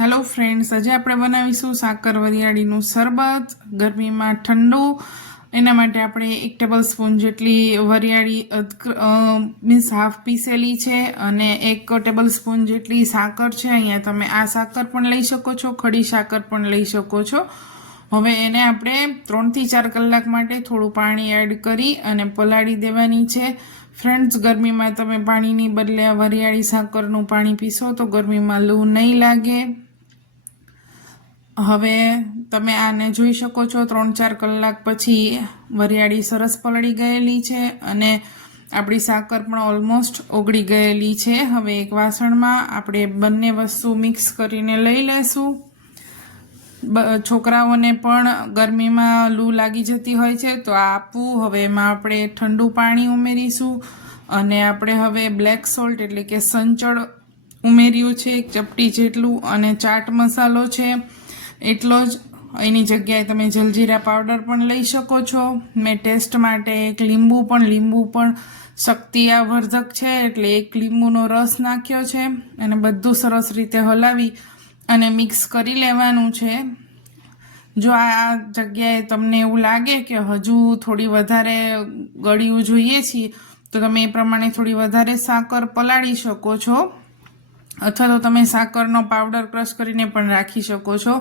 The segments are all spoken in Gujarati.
હેલો ફ્રેન્ડ્સ, આજે આપણે બનાવીશું સાકર વરિયાળીનું શરબત ગરમીમાં ઠંડુ। એના માટે આપણે 1 ટેબલ સ્પૂન જેટલી વરિયાળી મીન્સ હાફ પીસેલી છે અને 1 ટેબલ સ્પૂન જેટલી સાકર છે। અહીંયા તમે આ સાકર પણ લઈ શકો છો, ખડી સાકર પણ લઈ શકો છો। હવે એને આપણે 3 થી 4 કલાક માટે થોડું પાણી એડ કરી અને પલાળી દેવાની છે। ફ્રેન્ડ્સ, ગરમીમાં તમે પાણીની બદલે વરિયાળી સાકરનું પાણી પીશો તો ગરમીમાં લૂ નહીં લાગે। હવે તમે આને જોઈ શકો છો 3-4 કલાક પછી વરિયાળી સરસ પલળી ગયેલી છે અને આપણી સાકર પણ ઓલમોસ્ટ ઓગળી ગયેલી છે। હવે એક વાસણમાં આપણે બંને વસ્તુ મિક્સ કરીને લઈ લેશું। છોકરાઓને પણ ગરમીમાં લૂ લાગી જતી હોય છે તો આ આપવું। હવે એમાં આપણે ઠંડુ પાણી ઉમેરીશું અને આપણે હવે બ્લેક સોલ્ટ એટલે કે સંચળ ઉમેર્યું છે 1 ચપટી જેટલું અને ચાટ મસાલો છે એટલો જ। એની જગ્યાએ તમે જલજીરા પાવડર પણ લઈ શકો છો। મેં ટેસ્ટ માટે એક લીંબુ પણ શક્તિવર્ધક છે એટલે 1 લીંબુનો રસ નાખ્યો છે અને બધું સરસ રીતે હલાવી અને મિક્સ કરી લેવાનું છે। જો આ જગ્યાએ તમને એવું લાગે કે હજુ થોડી વધારે ગળ્યું જોઈએ છે તો તમે એ પ્રમાણે થોડી વધારે સાકર પલાળી શકો છો અથવા તો તમે સાકરનો પાવડર ક્રશ કરીને પણ રાખી શકો છો।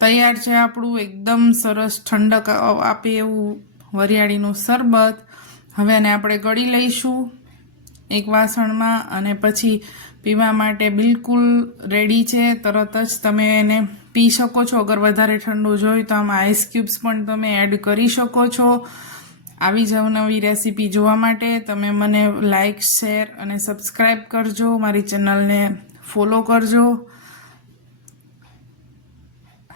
તૈયાર છે આપણું એકદમ સરસ ઠંડક આપે એવું વરિયાળીનું શરબત। હવે આને આપણે ગળી લઈશું એક વાસણમાં અને પછી પીવા માટે બિલકુલ રેડી છે। તરત જ તમે એને પી શકો છો। અગર વધારે ઠંડુ જોઈએ તો આમાં આઈસ ક્યુબ્સ પણ તમે એડ કરી શકો છો। આવી જ નવી રેસીપી જોવા માટે તમે મને લાઈક, શેર અને સબસ્ક્રાઈબ કરજો। મારી ચેનલને ફોલો કરજો।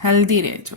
હેલ્ધી રહેજો।